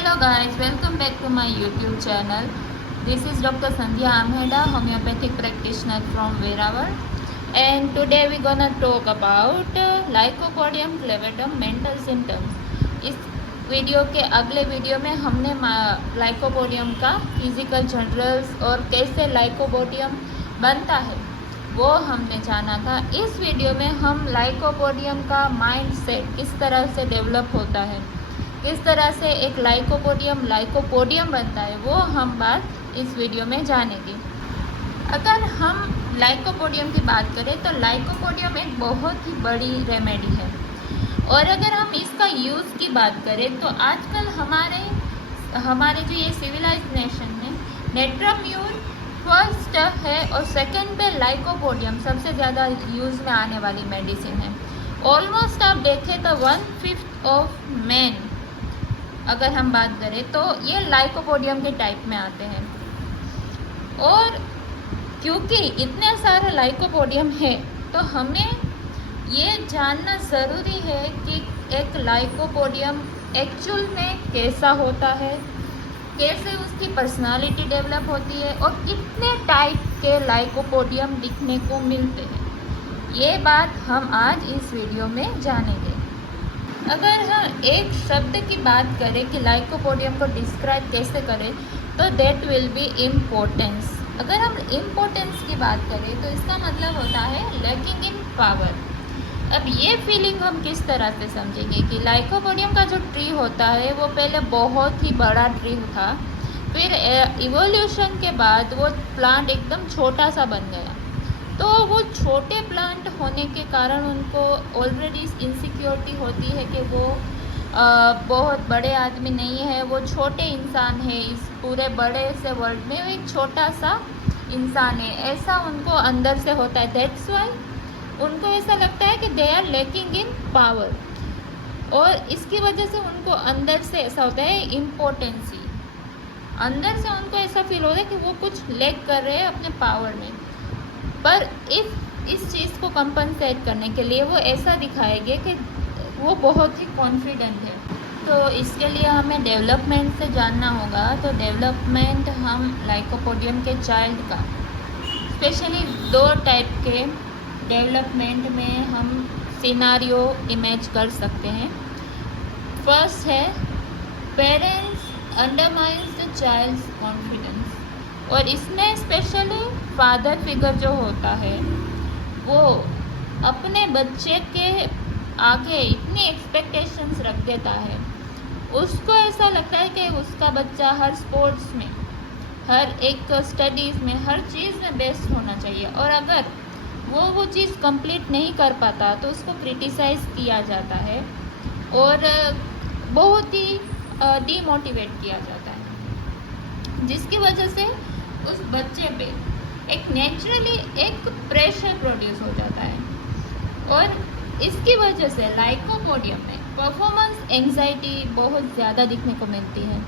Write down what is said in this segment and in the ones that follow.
Hello guys, welcome back to my YouTube channel. This is Dr. Sandhya Amheda, homeopathic practitioner from Veeravar. And today we're gonna talk about Lycopodium flavidum mental symptoms. इस video के अगले video में हमने lycopodium का physical generals और कैसे lycopodium बनता है वो हमने जाना था। इस वीडियो में हम लाइकोपोडियम का माइंड सेट किस तरह से डेवलप होता है, किस तरह से एक लाइकोपोडियम बनता है, वो हम बात इस वीडियो में जानेंगे। अगर हम लाइकोपोडियम की बात करें तो लाइकोपोडियम एक बहुत ही बड़ी रेमेडी है। और अगर हम इसका यूज़ की बात करें तो आजकल हमारे जो ये सिविलाइज नेशन है, नेट्राम्यूर फर्स्ट है और सेकंड पे लाइकोपोडियम सबसे ज़्यादा यूज़ में आने वाली मेडिसिन है। ऑलमोस्ट आप देखें तो 1/5 ऑफ मैन अगर हम बात करें तो ये लाइकोपोडियम के टाइप में आते हैं। और क्योंकि इतने सारे लाइकोपोडियम है तो हमें ये जानना ज़रूरी है कि एक लाइकोपोडियम एक्चुअल में कैसा होता है, कैसे उसकी पर्सनालिटी डेवलप होती है और कितने टाइप के लाइकोपोडियम दिखने को मिलते हैं। ये बात हम आज इस वीडियो में जानेंगे। अगर हम एक शब्द की बात करें कि लाइकोपोडियम को डिस्क्राइब कैसे करें तो दैट विल बी इम्पोर्टेंस। अगर हम इम्पोर्टेंस की बात करें तो इसका मतलब होता है लैकिंग इन पावर। अब ये फीलिंग हम किस तरह से समझेंगे कि लाइकोपोडियम का जो ट्री होता है वो पहले बहुत ही बड़ा ट्री था, फिर इवोल्यूशन के बाद वो प्लांट एकदम छोटा सा बन गया। तो वो छोटे प्लांट होने के कारण उनको ऑलरेडी इनसिक्योरिटी होती है कि वो बहुत बड़े आदमी नहीं है, वो छोटे इंसान है, इस पूरे बड़े से वर्ल्ड में वो एक छोटा सा इंसान है, ऐसा उनको अंदर से होता है। दैट्स वाई उनको ऐसा लगता है कि they are lacking in power, और इसकी वजह से उनको अंदर से ऐसा होता है इम्पोर्टेंसी, अंदर से उनको ऐसा फील होता है कि वो कुछ लैक कर रहे हैं अपने पावर में। पर इस चीज़ को कंपनसेट करने के लिए वो ऐसा दिखाएंगे कि वो बहुत ही कॉन्फिडेंट है। तो इसके लिए हमें डेवलपमेंट से जानना होगा। तो डेवलपमेंट हम लाइकोपोडियम के चाइल्ड का स्पेशली 2 टाइप के डेवलपमेंट में हम सिनारियो इमेज कर सकते हैं। फर्स्ट है parents undermines the child's confidence, और इसमें स्पेशली फादर फिगर जो होता है वो अपने बच्चे के आगे इतनी एक्सपेक्टेशंस रख देता है, उसको ऐसा लगता है कि उसका बच्चा हर स्पोर्ट्स में, हर एक स्टडीज़ में, हर चीज़ में बेस्ट होना चाहिए। और अगर वो चीज़ कंप्लीट नहीं कर पाता तो उसको क्रिटिसाइज़ किया जाता है और बहुत ही डीमोटिवेट किया जाता है, जिसकी वजह से उस बच्चे पे एक नेचुरली एक प्रेशर प्रोड्यूस हो जाता है। और इसकी वजह से लाइकोपोडियम में परफॉर्मेंस एंजाइटी बहुत ज़्यादा दिखने को मिलती है,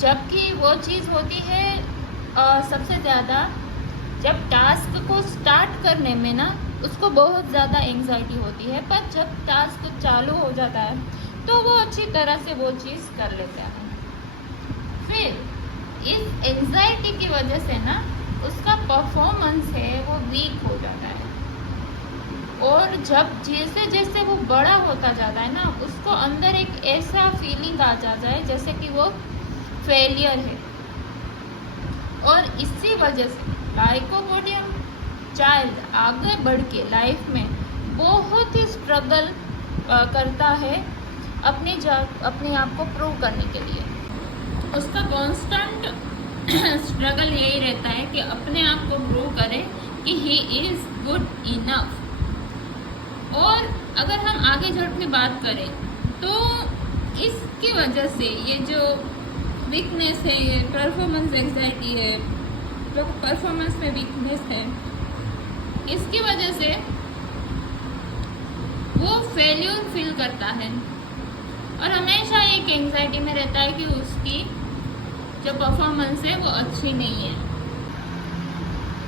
जबकि वो चीज़ होती है सबसे ज़्यादा जब टास्क को स्टार्ट करने में ना उसको बहुत ज़्यादा एंजाइटी होती है, पर जब टास्क चालू हो जाता है तो वो अच्छी तरह से वो चीज़ कर लेता है। फिर इस एंजाइटी की वजह से ना उसका परफॉर्मेंस है वो वीक हो जाता है, और जब जैसे जैसे वो बड़ा होता जाता है ना उसको अंदर एक ऐसा फीलिंग आ जाता है जैसे कि वो फेलियर है। और इसी वजह से लाइकोपोडियम चाइल्ड आगे बढ़ के लाइफ में बहुत ही स्ट्रगल करता है अपने आप को प्रूव करने के लिए। उसका कांस्टेंट स्ट्रगल यही रहता है कि अपने आप को प्रूव करे कि ही इज़ गुड इनफ। और अगर हम आगे झट में बात करें तो इसकी वजह से ये जो वीकनेस है, ये परफॉर्मेंस एंजाइटी है, जो परफॉर्मेंस में वीकनेस है, इसकी वजह से वो फेल्यूर फील करता है और हमेशा एक एंजाइटी में रहता है कि उसकी जो परफॉर्मेंस है वो अच्छी नहीं है।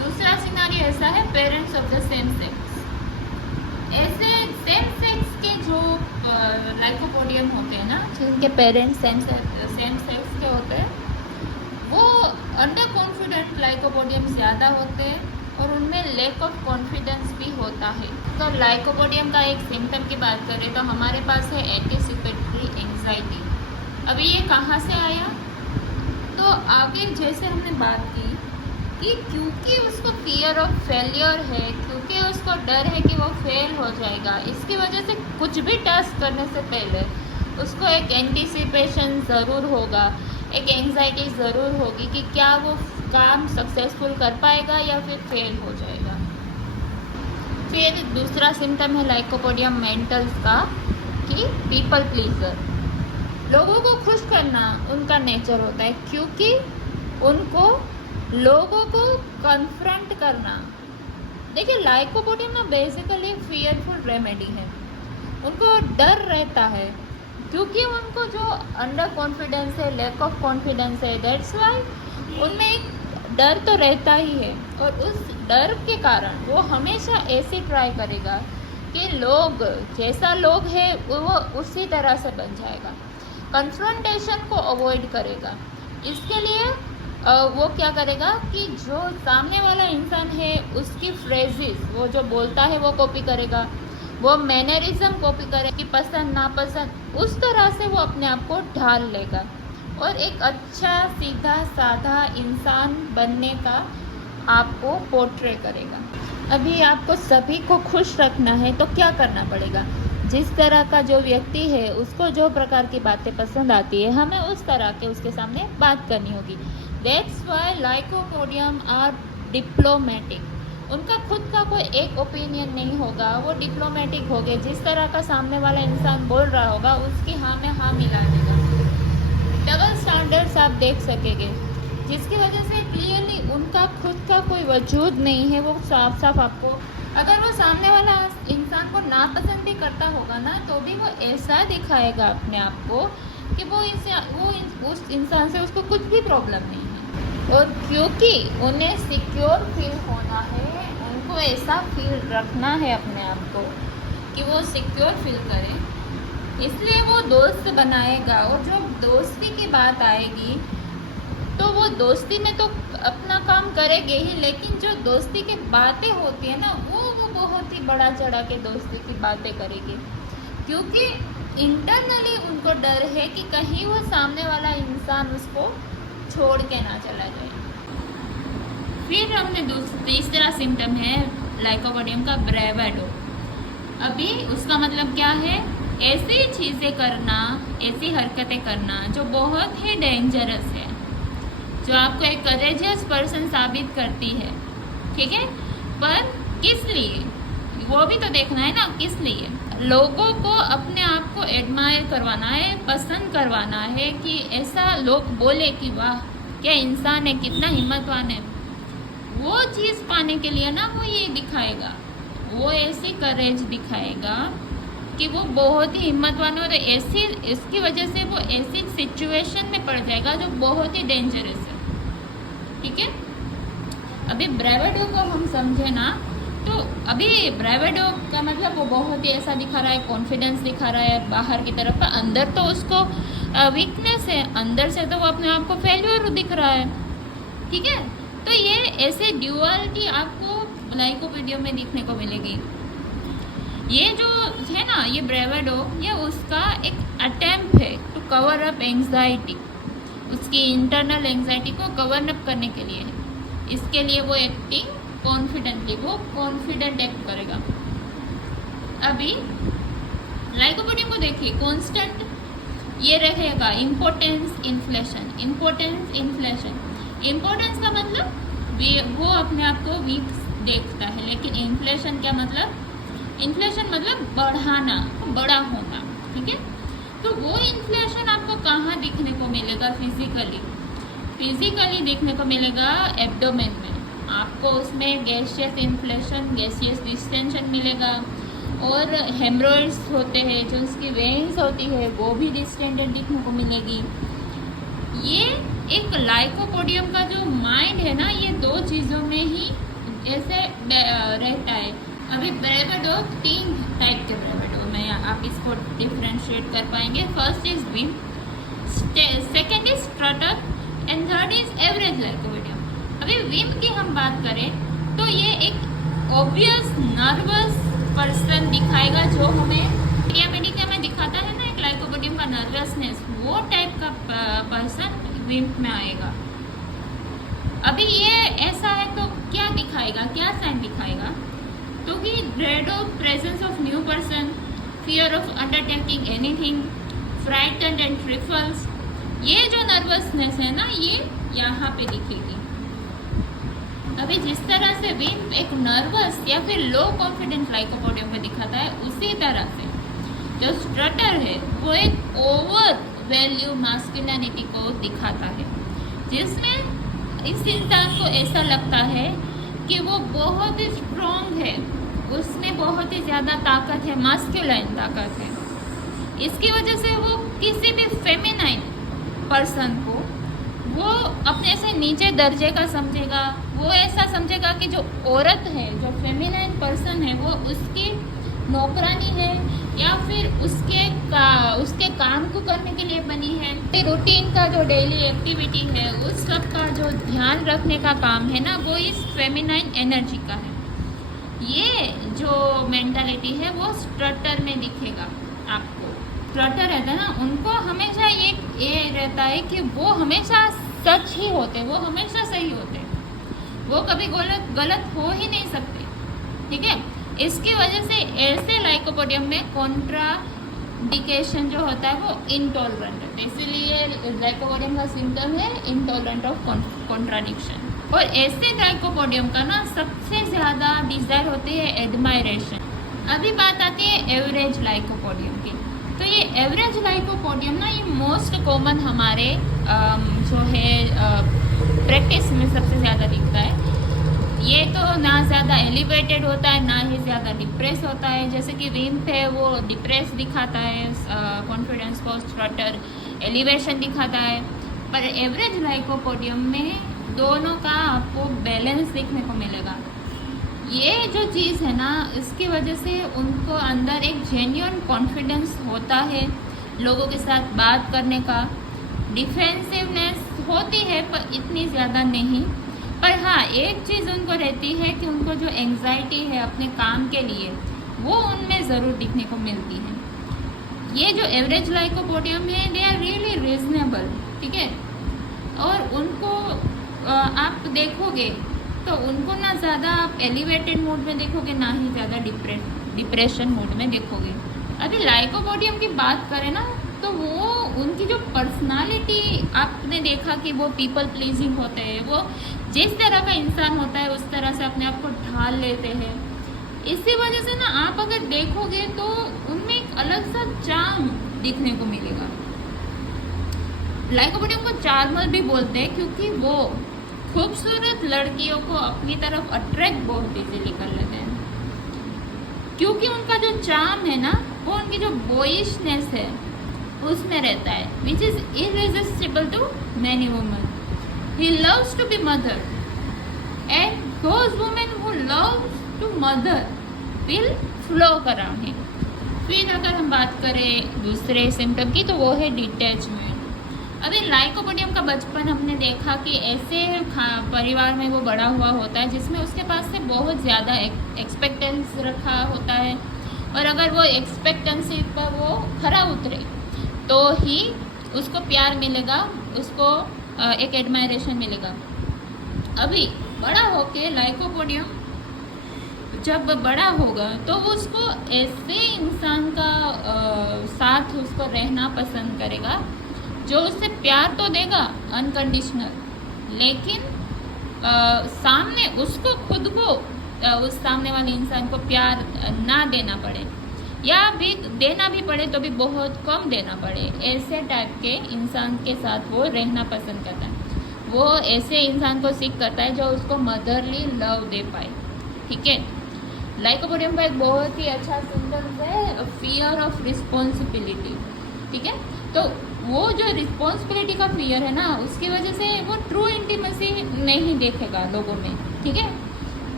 दूसरा सिनारियो ऐसा है parents of the same sex. ऐसे सेम सेक्स के जो लाइकोपोडियम होते हैं ना, जिनके पेरेंट्स सेम सेक्स के होते हैं, वो अंडर कॉन्फिडेंट लाइकोपोडियम ज़्यादा होते हैं और उनमें लैक ऑफ कॉन्फिडेंस भी होता है। तो लाइकोपोडियम का एक सिम्टम की बात करें तो हमारे पास है एंटीसिपेटरी एंजाइटी। अभी ये कहाँ से आया? तो आगे जैसे हमने बात की कि क्योंकि उसको फियर ऑफ फेलियर है, क्योंकि उसको डर है कि वो फेल हो जाएगा, इसकी वजह से कुछ भी टास्क करने से पहले उसको एक एंटीसिपेशन ज़रूर होगा, एक एंजाइटी ज़रूर होगी कि क्या वो काम सक्सेसफुल कर पाएगा या फिर फेल हो जाएगा। फिर दूसरा सिम्टम है लाइकोपोडियम मेंटल्स का कि पीपल प्लीजर, लोगों को खुश करना उनका नेचर होता है, क्योंकि उनको लोगों को कन्फ्रंट करना। देखिए लाइकोपोडियम ना बेसिकली फियरफुल रेमेडी है, उनको डर रहता है क्योंकि उनको जो अंडर कॉन्फिडेंस है, लैक ऑफ कॉन्फिडेंस है, दैट्स वाई उनमें एक डर तो रहता ही है और उस डर के कारण वो हमेशा ऐसे ट्राई करेगा कि लोग जैसा लोग है वो उसी तरह से बन जाएगा, कन्फ्रंटेशन को अवॉइड करेगा। इसके लिए वो क्या करेगा कि जो सामने वाला इंसान है उसकी फ्रेजेस, वो जो बोलता है वो कॉपी करेगा, वो मैनरिज्म कॉपी करेगा कि पसंद नापसंद, उस तरह से वो अपने आप को ढाल लेगा और एक अच्छा सीधा साधा इंसान बनने का आपको पोर्ट्रे करेगा। अभी आपको सभी को खुश रखना है तो क्या करना पड़ेगा? जिस तरह का जो व्यक्ति है उसको जो प्रकार की बातें पसंद आती है, हमें उस तरह के उसके सामने बात करनी होगी। That's why lycopodium are diplomatic. उनका खुद का कोई एक ओपिनियन नहीं होगा, वो डिप्लोमेटिक हो गए, जिस तरह का सामने वाला इंसान बोल रहा होगा उसकी हाँ में हाँ मिला देगा। डबल स्टैंडर्ड्स आप देख सकेंगे, जिसकी वजह से क्लियरली उनका खुद का कोई वजूद नहीं है। वो साफ साफ आपको, अगर वो सामने वाला इंसान को नापसंद भी करता होगा ना, तो भी वो ऐसा दिखाएगा अपने आप को कि उस इंसान से उसको कुछ भी प्रॉब्लम नहीं है। और क्योंकि उन्हें सिक्योर फील होना है, उनको ऐसा फील रखना है अपने आप को कि वो सिक्योर फील करें, इसलिए वो दोस्त बनाएगा। और जब दोस्ती की बात आएगी तो वो दोस्ती में तो अपना काम करेंगे ही, लेकिन जो दोस्ती की बातें होती है ना, वो बहुत ही बड़ा चढ़ा के दोस्ती की बातें करेंगे, क्योंकि इंटरनली उनको डर है कि कहीं वो सामने वाला इंसान उसको छोड़ के ना चला जाए। फिर हमने तीसरा सिम्टम है लाइकोपोडियम का ब्रेवाडो। अभी उसका मतलब क्या है? ऐसी चीज़ें करना, ऐसी हरकतें करना जो बहुत ही डेंजरस है, जो आपको एक करेजियस पर्सन साबित करती है, ठीक है? पर किस लिए? वो भी तो देखना है ना, किस लिए? लोगों को अपने आप को एडमायर करवाना है, पसंद करवाना है, कि ऐसा लोग बोले कि वाह क्या इंसान है, कितना हिम्मतवान है। वो चीज़ पाने के लिए ना वो ये दिखाएगा, वो ऐसी करेज दिखाएगा कि वो बहुत ही हिम्मतवान है, और ऐसी इसकी वजह से वो ऐसी सिचुएशन में पड़ जाएगा जो बहुत ही डेंजरस है, ठीक है? अभी ब्रेवाडो को हम समझे ना, तो अभी ब्रेवाडो का मतलब वो बहुत ही ऐसा दिखा रहा है, कॉन्फिडेंस दिखा रहा है बाहर की तरफ, पर अंदर तो उसको वीकनेस है, अंदर से तो वो अपने आप को फेल्यूर दिख रहा है, ठीक है? तो ये ऐसे ड्यूअलिटी आपको लाइकोपोडियम में दिखने को मिलेगी। ये जो है ना, ये ब्रेवाडो, ये उसका एक अटेम्प्ट है टू कवर अप एंजाइटी, उसकी इंटरनल एंजाइटी को कवर अप करने के लिए है। इसके लिए वो एक्टिंग कॉन्फिडेंटली, वो कॉन्फिडेंट एक्ट करेगा। अभी लाइकोपोडियम को देखिए, कांस्टेंट ये रहेगा importance inflation, importance inflation. Importance का मतलब वो अपने आप को वीक देखता है, लेकिन इन्फ्लेशन क्या मतलब? इन्फ्लेशन मतलब बढ़ाना, बड़ा होना, ठीक है? तो वो इन्फ्लेशन आपको कहाँ दिखने को मिलेगा? फिजिकली दिखने को मिलेगा एब्डोमेन में, आपको उसमें गैसियस इन्फ्लेशन, गैसियस डिस्टेंशन मिलेगा, और हेमरोइड्स होते हैं, जो उसकी वेन्स होती है वो भी डिस्टेंडेड दिखने को मिलेगी। ये एक लाइकोपोडियम का जो माइंड है ना, ये दो चीज़ों में ही ऐसे रहता है। अभी ब्रेवाडो 3 टाइप के ब्रेवाडो मैं आप इसको डिफ्रेंशिएट कर पाएंगे। First is vim, second is strutter and third is average lycopodium. अभी विम की हम बात करें तो ये एक ऑब्वियस नर्वस पर्सन दिखाएगा, जो हमें मीडिया में दिखाता है ना एक लाइकोपोडियम का नर्वसनेस, वो टाइप का पर्सन विम्प में आएगा। अभी ये ऐसा है तो क्या दिखाएगा, क्या साइन दिखाएगा, तो कि dread of presence of new person, fear of undertaking anything, frightened and trifles. ये जो नर्वसनेस है ना, ये यहाँ पे दिखेगी। अभी जिस तरह से विम्प एक नर्वस या फिर लो कॉन्फिडेंस लाइकोपोडियम में दिखाता है, उसी तरह से जो स्ट्रटर है वो एक ओवर वैल्यू मास्कुलिनिटी को दिखाता है, जिसमें इस इंसान को ऐसा लगता है कि वो बहुत ही स्ट्रॉन्ग है, उसमें बहुत ही ज़्यादा ताकत है, मास्कुलाइन ताकत है। इसकी वजह से वो किसी भी फेमिनाइन पर्सन को वो अपने से नीचे दर्जे का समझेगा। वो ऐसा समझेगा कि जो औरत है, जो फेमिनाइन पर्सन है, वो उसकी नौकरानी है या फिर उसके काम को करने के लिए बनी है। रूटीन का जो डेली एक्टिविटी है, उस सब का जो ध्यान रखने का काम है ना, वो इस फेमिनाइन एनर्जी का है। ये जो मेंटालिटी है वो स्ट्रटर में दिखेगा आपको। स्ट्रटर रहता है ना, उनको हमेशा ये रहता है कि वो हमेशा सच ही होते, वो हमेशा सही होते, वो कभी गलत हो ही नहीं सकते। ठीक है, इसकी वजह से ऐसे लाइकोपोडियम में कॉन्ट्राडिकेशन जो होता है वो इंटॉलरेंट है। इसीलिए लाइकोपोडियम का सिम्टम है इंटॉलरेंट ऑफ कॉन्ट्राडिक्शन। और ऐसे लाइकोपोडियम का ना सबसे ज़्यादा डिज़ायर होती है एडमायरेशन। अभी बात आती है एवरेज लाइकोपोडियम की। तो ये एवरेज लाइकोपोडियम ना, ये मोस्ट कॉमन हमारे जो है प्रैक्टिस में सबसे ज़्यादा दिखता है। ये तो ना ज़्यादा एलिवेटेड होता है, ना ही ज़्यादा डिप्रेस होता है। जैसे कि विम्प है वो डिप्रेस दिखाता है कॉन्फिडेंस को, स्ट्रटर एलिवेशन दिखाता है। पर एवरेज लाइकोपोडियम में दोनों का आपको बैलेंस देखने को मिलेगा। ये जो चीज़ है ना, इसकी वजह से उनको अंदर एक जेन्युइन कॉन्फिडेंस होता है लोगों के साथ बात करने का। डिफेंसिवनेस होती है पर इतनी ज़्यादा नहीं। पर हाँ, एक चीज़ उनको रहती है कि उनको जो एंग्जाइटी है अपने काम के लिए, वो उनमें ज़रूर दिखने को मिलती है। ये जो एवरेज लाइकोपोडियम है, दे आर रियली रीजनेबल। ठीक है, और उनको आप देखोगे तो उनको ना ज़्यादा आप एलिवेटेड मूड में देखोगे, ना ही ज़्यादा डिप्रेशन मूड में देखोगे। अभी लाइकोपोडियम की बात करें ना, तो वो उनकी जो पर्सनालिटी आपने देखा कि वो पीपल प्लीजिंग होते हैं। वो जिस तरह का इंसान होता है उस तरह से अपने आप को ढाल लेते हैं। इसी वजह से ना आप अगर देखोगे तो उनमें एक अलग सा चार्म दिखने को मिलेगा। लाइकोपोडियम को चार्मर भी बोलते हैं, क्योंकि वो खूबसूरत लड़कियों को अपनी तरफ अट्रैक्ट बहुत इजीली कर लेते हैं। क्योंकि उनका जो चार्म है ना, वो उनकी जो बॉयिशनेस है उसमें रहता है, which is irresistible to many women. He loves to be mother and those women who loves to mother will flock around him. फिर अगर हम बात करें दूसरे सिम्टम की, तो वो है डिटैचमेंट। अभी लाइकोपोडियम का बचपन हमने देखा कि ऐसे परिवार में वो बड़ा हुआ होता है जिसमें उसके पास से बहुत ज़्यादा एक्सपेक्टेंस रखा होता है, और अगर वो एक्सपेक्टेंसी पर वो खरा उतरे तो ही उसको प्यार मिलेगा, उसको एक एडमायरेशन मिलेगा। अभी बड़ा होके लाइकोपोडियम जब बड़ा होगा तो वो उसको ऐसे इंसान का साथ उसको रहना पसंद करेगा जो उससे प्यार तो देगा अनकंडीशनल, लेकिन सामने उसको खुद को उस सामने वाले इंसान को प्यार ना देना पड़े, या भी देना भी पड़े तो भी बहुत कम देना पड़े। ऐसे टाइप के इंसान के साथ वो रहना पसंद करता है। वो ऐसे इंसान को सीख करता है जो उसको मदरली लव दे पाए। ठीक है, लाइकोपोडियम का एक बहुत ही अच्छा सिम्टम्स है फियर ऑफ रिस्पॉन्सिबिलिटी। ठीक है, तो वो जो रिस्पॉन्सिबिलिटी का फियर है ना, उसकी वजह से वो ट्रू इंटीमेसी नहीं देखेगा लोगों में। ठीक है,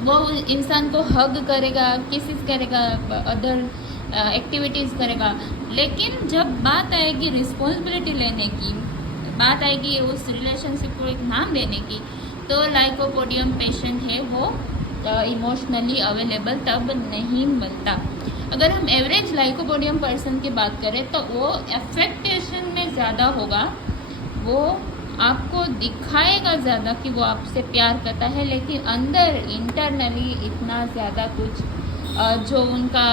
वो इंसान को हग करेगा, किसिस करेगा, अदर एक्टिविटीज़ करेगा। लेकिन जब बात आएगी रिस्पॉन्सिबिलिटी लेने की, बात आएगी उस रिलेशनशिप को एक नाम देने की, तो लाइकोपोडियम पेशेंट है वो इमोशनली अवेलेबल तब नहीं बनता। अगर हम एवरेज लाइकोपोडियम पर्सन की बात करें तो वो अफेक्टेशन में ज़्यादा होगा, वो आपको दिखाएगा ज़्यादा कि वो आपसे प्यार करता है, लेकिन अंदर इंटरनली इतना ज़्यादा कुछ जो उनका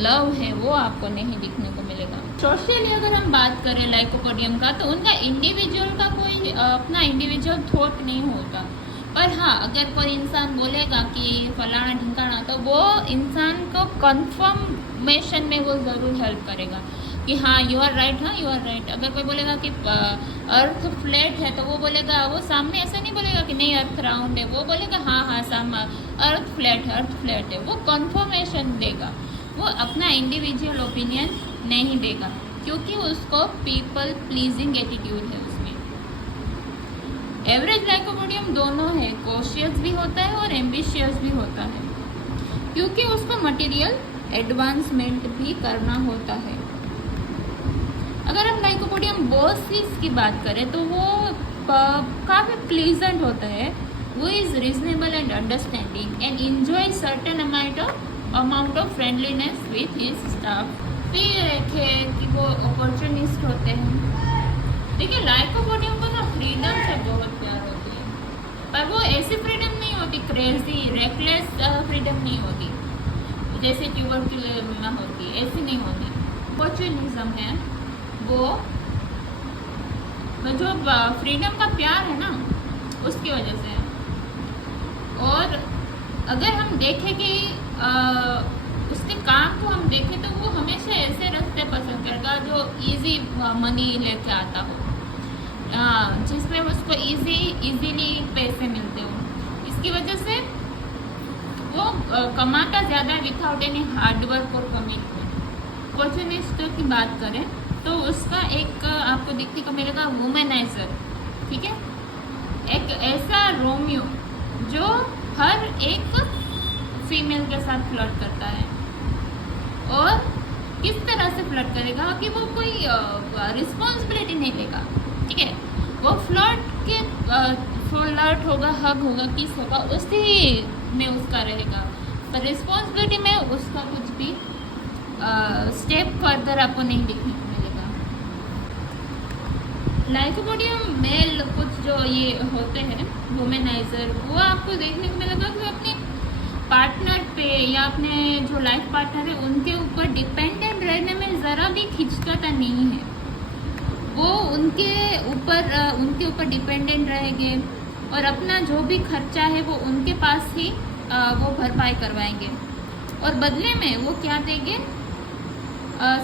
लव है वो आपको नहीं दिखने को मिलेगा। सोशली अगर हम बात करें लाइकोपोडियम का, तो उनका इंडिविजुअल का कोई अपना इंडिविजुअल थॉट नहीं होता। पर हाँ, अगर कोई इंसान बोलेगा कि फलाना ढिंकाना, तो वो इंसान को कंफर्मेशन में वो ज़रूर हेल्प करेगा कि हाँ यू आर राइट, हाँ यू आर राइट। अगर कोई बोलेगा कि अर्थ फ्लैट है, तो वो बोलेगा, वो सामने ऐसा नहीं बोलेगा कि नहीं अर्थ राउंड है, वो बोलेगा हाँ हाँ सामने अर्थ फ्लैट है, अर्थ फ्लैट है। वो कंफर्मेशन देगा, वो अपना इंडिविजुअल ओपिनियन नहीं देगा, क्योंकि उसको पीपल प्लीजिंग एटीट्यूड है उसमें। एवरेज लाइकोपोडियम दोनों है, कॉशियस भी होता है और एम्बिशियस भी होता है, क्योंकि उसको मटेरियल एडवांसमेंट भी करना होता है। अगर हम लाइकोपोडियम बॉसिस की बात करें, तो वो काफ़ी प्लीजेंट होता है, वो is reasonable and understanding and enjoy certain amount of friendliness with his staff. फिर एक है कि वो अपॉर्चुनिस्ट होते हैं। देखिए, लाइकोपोडियम को ना फ्रीडम से बहुत प्यार होती है, पर वो ऐसी फ्रीडम नहीं होती, क्रेजी रेकलेस फ्रीडम नहीं होती जैसे ट्यूबरक्यूलर में होती, ऐसी नहीं होती। अपॉर्चुनिज्म है वो जो फ्रीडम का प्यार है ना, उसकी वजह से है। और अगर हम देखें कि उसके काम को हम देखें, तो वो हमेशा ऐसे रास्ते पसंद करेगा जो इजी मनी लेके आता हो, जिसमें उसको इजीली पैसे मिलते हो। इसकी वजह से वो कमाता ज़्यादा है विथआउट एनी हार्डवर्क और कमिटमेंट। अपॉर्चुनिस्ट की बात करें तो उसका एक आपको दिखने को मिलेगा वुमेनाइजर, ठीक है, एक ऐसा रोमियो जो हर एक फीमेल के साथ फ्लर्ट करता है। और किस तरह से फ्लर्ट करेगा कि वो कोई रिस्पॉन्सिबिलिटी नहीं लेगा, ठीक है, वो फ्लर्ट होगा, हग होगा, किस होगा, उसी में उसका रहेगा, पर रिस्पॉन्सिबिलिटी में उसका कुछ भी स्टेप फर्दर आपको नहीं देखने को मिलेगा। लाइकोपोडियम मेल कुछ जो ये होते हैं वुमेनाइजर, वो आपको देखने को मिलेगा कि अपने पार्टनर पे या अपने जो लाइफ पार्टनर है उनके ऊपर डिपेंडेंट रहने में ज़रा भी खिंचता नहीं है। वो उनके ऊपर डिपेंडेंट रहेंगे और अपना जो भी खर्चा है वो उनके पास ही वो भरपाई करवाएंगे, और बदले में वो क्या देंगे,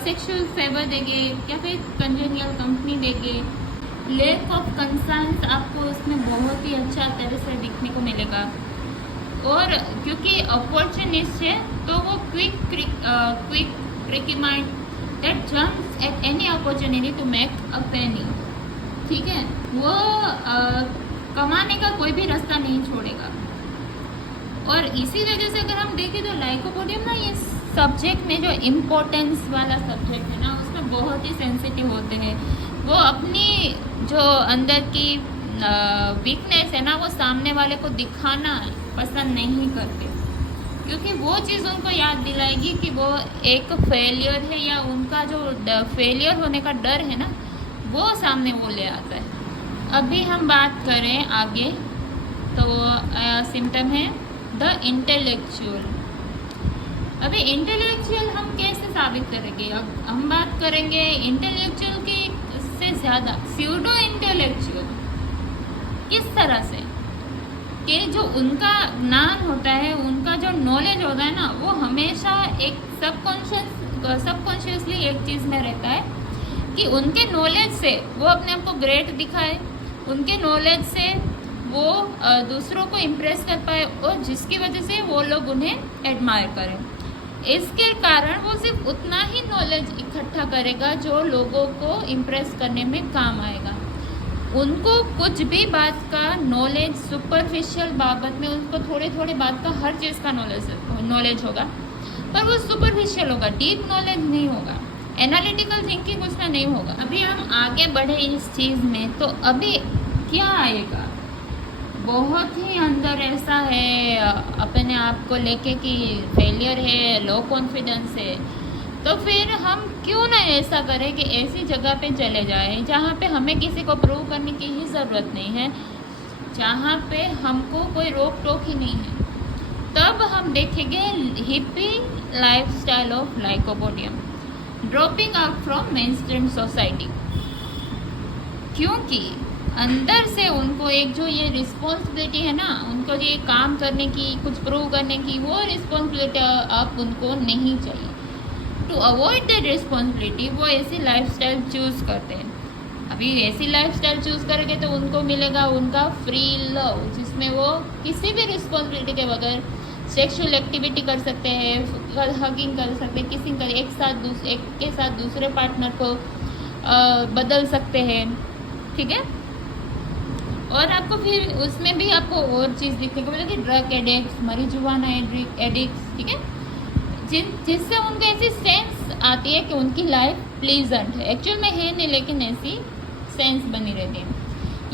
सेक्सुअल फेवर देंगे या फिर कंजेनियल कंपनी देंगे। लेक ऑफ कंसर्न्स आपको उसमें बहुत ही अच्छा तरह से दिखने को मिलेगा। और क्योंकि अपॉर्चुनिस्ट है, तो वो quick tricky mind that jumps at any opportunity to make a penny, ठीक है, वो कमाने का कोई भी रास्ता नहीं छोड़ेगा। और इसी वजह से अगर हम देखें तो लाइकोपोडियम ना ये सब्जेक्ट में जो इम्पोर्टेंस वाला सब्जेक्ट है ना, उसमें बहुत ही सेंसिटिव होते हैं। वो अपनी जो अंदर की वीकनेस है ना, वो सामने वाले को दिखाना पसंद नहीं करते, क्योंकि वो चीज़ उनको याद दिलाएगी कि वो एक फेलियर है, या उनका जो फेलियर होने का डर है ना, वो सामने वो ले आता है। अभी हम बात करें आगे, तो सिम्टम है द इंटेलेक्चुअल। अभी इंटेलेक्चुअल हम कैसे साबित करेंगे? अब हम बात करेंगे इंटेलेक्चुअल की से ज़्यादा स्यूडो इंटेलेक्चुअल। किस तरह से कि जो उनका ज्ञान होता है, उनका जो नॉलेज होता है ना, वो हमेशा एक सबकॉन्शियसली एक चीज़ में रहता है कि उनके नॉलेज से वो अपने आप को ग्रेट दिखाए, उनके नॉलेज से वो दूसरों को इम्प्रेस कर पाए, और जिसकी वजह से वो लोग उन्हें एडमायर करें। इसके कारण वो सिर्फ उतना ही नॉलेज इकट्ठा करेगा जो लोगों को इम्प्रेस करने में काम आएगा। उनको कुछ भी बात का नॉलेज, सुपरफिशियल बाबत में उनको थोड़े थोड़े बात का हर चीज़ का नॉलेज होगा, पर वो सुपरफिशियल होगा, डीप नॉलेज नहीं होगा, एनालिटिकल थिंकिंग उसमें नहीं होगा। अभी हम आगे बढ़े इस चीज़ में तो अभी क्या आएगा, बहुत ही अंदर ऐसा है अपने आप को लेके कि फेलियर है, लो कॉन्फिडेंस है, तो फिर हम क्यों ना ऐसा करें कि ऐसी जगह पे चले जाएं जहाँ पे हमें किसी को प्रूव करने की ही ज़रूरत नहीं है, जहाँ पे हमको कोई रोक टोक ही नहीं है। तब हम देखेंगे hippie lifestyle of lycopodium, dropping out from main stream society. क्योंकि अंदर से उनको एक जो ये रिस्पॉन्सिबिलिटी है ना, उनको ये काम करने की, कुछ प्रूव करने की, वो रिस्पॉन्सिबिलिटी अब उनको नहीं चाहिए। टू अवॉइड दैट रिस्पॉन्सिबिलिटी वो ऐसी लाइफस्टाइल चूज़ करते हैं। अभी ऐसी लाइफस्टाइल चूज़ करेंगे तो उनको मिलेगा उनका फ्री लव, जिसमें वो किसी भी रिस्पॉन्सिबिलिटी के बगैर सेक्सुअल एक्टिविटी कर सकते हैं, हगिंग कर सकते हैं, किसिंग कर, एक के साथ दूसरे पार्टनर को बदल सकते हैं, ठीक है। और आपको फिर उसमें भी आपको और चीज़ दिखने को मिलेगी, ड्रग एडिक्ट्स, marijuana एडिक्ट्स, ठीक है, जिससे उनको ऐसी सेंस आती है कि उनकी लाइफ प्लीजेंट है, एक्चुअल में है नहीं लेकिन ऐसी सेंस बनी रहती है।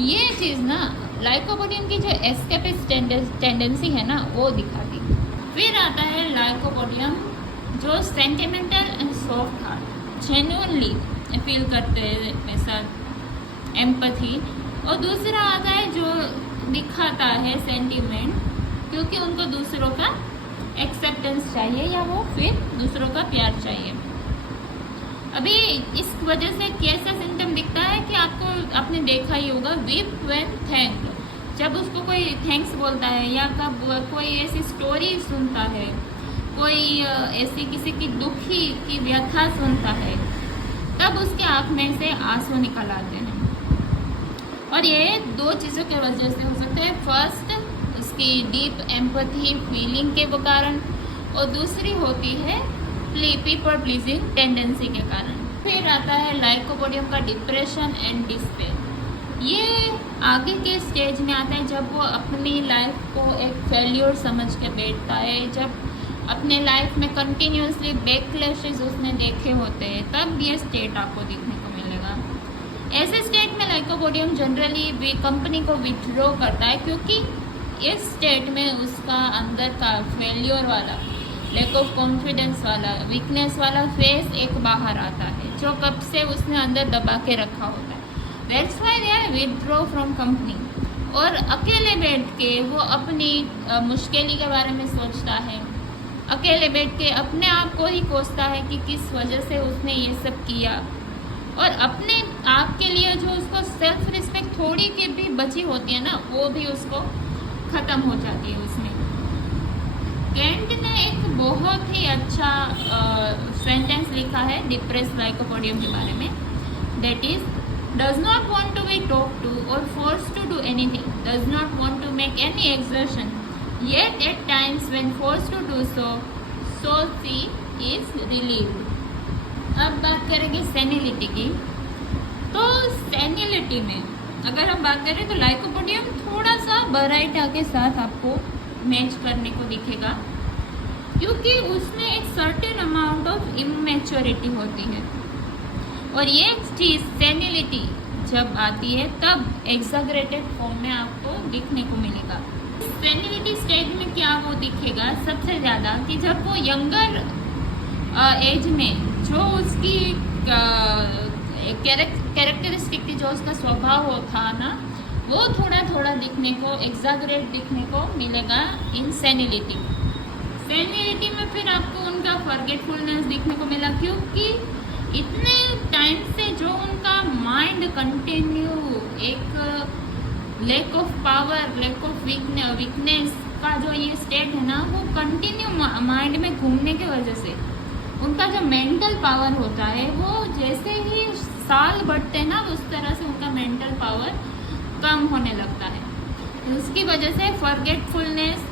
ये चीज़ ना लाइकोपोडियम की जो एस्केपिस्ट टेंडेंसी है ना वो दिखाती। फिर आता है लाइकोपोडियम जो sentimental and soft heart, genuinely feel करते हैं ऐसा एम्पैथी। और दूसरा आता है जो दिखाता है सेंटिमेंट, क्योंकि उनको दूसरों का एक्सेप्टेंस चाहिए या वो फिर दूसरों का प्यार चाहिए। अभी इस वजह से कैसा सिम्टम दिखता है कि आपने देखा ही होगा, वीप व्हेन थैंक्ड, जब उसको कोई थैंक्स बोलता है या कब कोई ऐसी स्टोरी सुनता है, कोई ऐसी किसी की दुखी की व्यथा सुनता है, तब उसके आँख में से आंसू निकल आते हैं। और ये दो चीज़ों की वजह से हो सकता है, फर्स्ट उसकी डीप एम्पैथी फीलिंग के कारण, और दूसरी होती है पीपल प्लीजिंग टेंडेंसी के कारण। फिर आता है लाइकोपोडियम का डिप्रेशन एंड डिस्पेयर। ये आगे के स्टेज में आता है जब वो अपनी लाइफ को एक फेल्योर समझ के बैठता है, जब अपने लाइफ में कंटिन्यूसली बैकलैशेस उसने देखे होते हैं, तब ये स्टेट आपको दिखने को मिलेगा। ऐसे स्टेट में लाइकोपोडियम जनरली कंपनी को विथड्रॉ करता है, क्योंकि इस स्टेट में उसका अंदर का फेल्योर वाला, लैक ऑफ कॉन्फिडेंस वाला, वीकनेस वाला फेस एक बाहर आता है, जो कब से उसने अंदर दबा के रखा होता है। That's why they are withdraw from company. और अकेले बैठ के वो अपनी मुश्किल के बारे में सोचता है, अकेले बैठ के अपने आप को ही कोसता है कि किस वजह से उसने ये सब किया, और अपने आप के लिए जो उसको सेल्फ रिस्पेक्ट थोड़ी की भी बची होती है ना, वो भी उसको ख़त्म हो जाती है उसमें। कैंट ने एक बहुत ही अच्छा सेंटेंस लिखा है डिप्रेस लाइकोपोडियम के बारे में, that is does not want to be talk to or force to do anything, does not want to make any exertion, yet at times when force to do so she is relieved. अब बात करेंगे सेनिलिटी की। तो सेनिलिटी में अगर हम बात करें तो लाइकोपोडियम थोड़ा सा बराइटा के साथ आपको मैच करने को दिखेगा, क्योंकि उसमें एक सर्टेन अमाउंट ऑफ इमेच्योरिटी होती है। और ये चीज़ सेनिलिटी जब आती है तब एग्जैगरेटेड फॉर्म में आपको दिखने को मिलेगा। सेनिलिटी स्टेज में क्या वो दिखेगा सबसे ज़्यादा, कि जब वो यंगर एज में जो उसकी कैरेक्टरिस्टिक थी, जो उसका स्वभाव था ना, वो थोड़ा थोड़ा दिखने को, एग्जैगरेट दिखने को मिलेगा इन सेनिलिटी। सेनिलिटी में फिर आपको उनका फॉरगेटफुलनेस दिखने को मिला, क्योंकि इतने टाइम से जो उनका माइंड कंटिन्यू एक lack of power, lack of weakness का जो ये स्टेट है ना, वो कंटिन्यू माइंड में घूमने की वजह से उनका जो मेंटल पावर होता है, वो जैसे ही साल बढ़ते हैं ना, उस तरह से उनका मेंटल पावर कम होने लगता है। उसकी वजह से फॉरगेटफुलनेस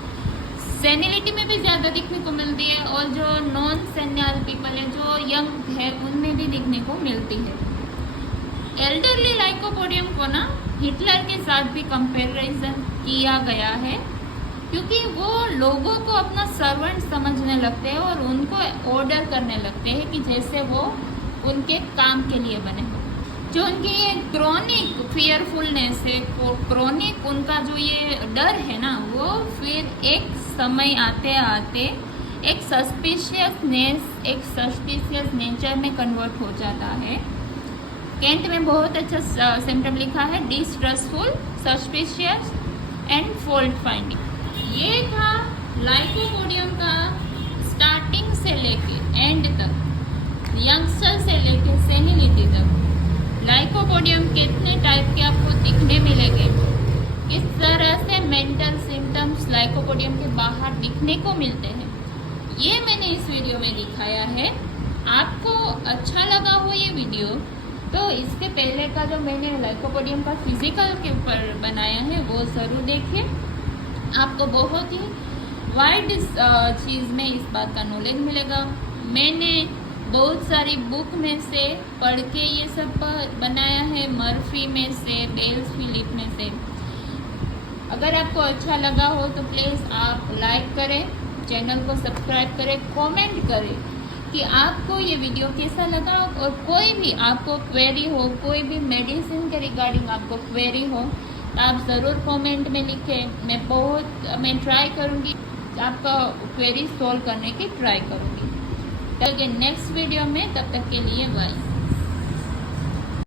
सेनिलिटी में भी ज़्यादा दिखने को मिलती है, और जो नॉन सेनियल पीपल है, जो यंग है, उनमें भी दिखने को मिलती है। एल्डरली लाइकोपोडियम को ना हिटलर के साथ भी कंपेरिजन किया गया है, क्योंकि वो लोगों को अपना सर्वेंट समझने लगते हैं और उनको ऑर्डर करने लगते हैं कि जैसे वो उनके काम के लिए बने हो। जो उनकी ये क्रॉनिक फियरफुलनेस है, क्रॉनिक उनका जो ये डर है ना, वो फिर एक समय आते आते एक सस्पिशियस नेचर में कन्वर्ट हो जाता है। कैंट में बहुत अच्छा सिम्टम लिखा है, distrustful, suspicious and fault finding. ये था लाइकोपोडियम का स्टार्टिंग से लेके एंड तक, यंगस्टर से लेके सेनिलिटी तक लाइकोपोडियम कितने टाइप के आपको दिखने मिलेंगे, किस तरह से मेंटल सिम्टम्स लाइकोपोडियम के बाहर दिखने को मिलते हैं, ये मैंने इस वीडियो में दिखाया है। आपको अच्छा लगा हो ये वीडियो तो इसके पहले का जो मैंने लाइकोपोडियम का फिजिकल के ऊपर बनाया है वो ज़रूर देखिए। आपको बहुत ही वाइड चीज़ में इस बात का नॉलेज मिलेगा। मैंने बहुत सारी बुक में से पढ़ के ये सब बनाया है, मर्फी में से, बेल्स फिलिप में से। अगर आपको अच्छा लगा हो तो प्लीज़ आप लाइक करें, चैनल को सब्सक्राइब करें, कमेंट करें कि आपको ये वीडियो कैसा लगा। और कोई भी आपको क्वेरी हो, कोई भी मेडिसिन के रिगार्डिंग आपको क्वेरी हो तो आप ज़रूर कमेंट में लिखें। मैं ट्राई करूँगी, आपका क्वेरी सॉल्व करने की ट्राई करूँगी। तब तक नेक्स्ट वीडियो में, तब तक के लिए बाय।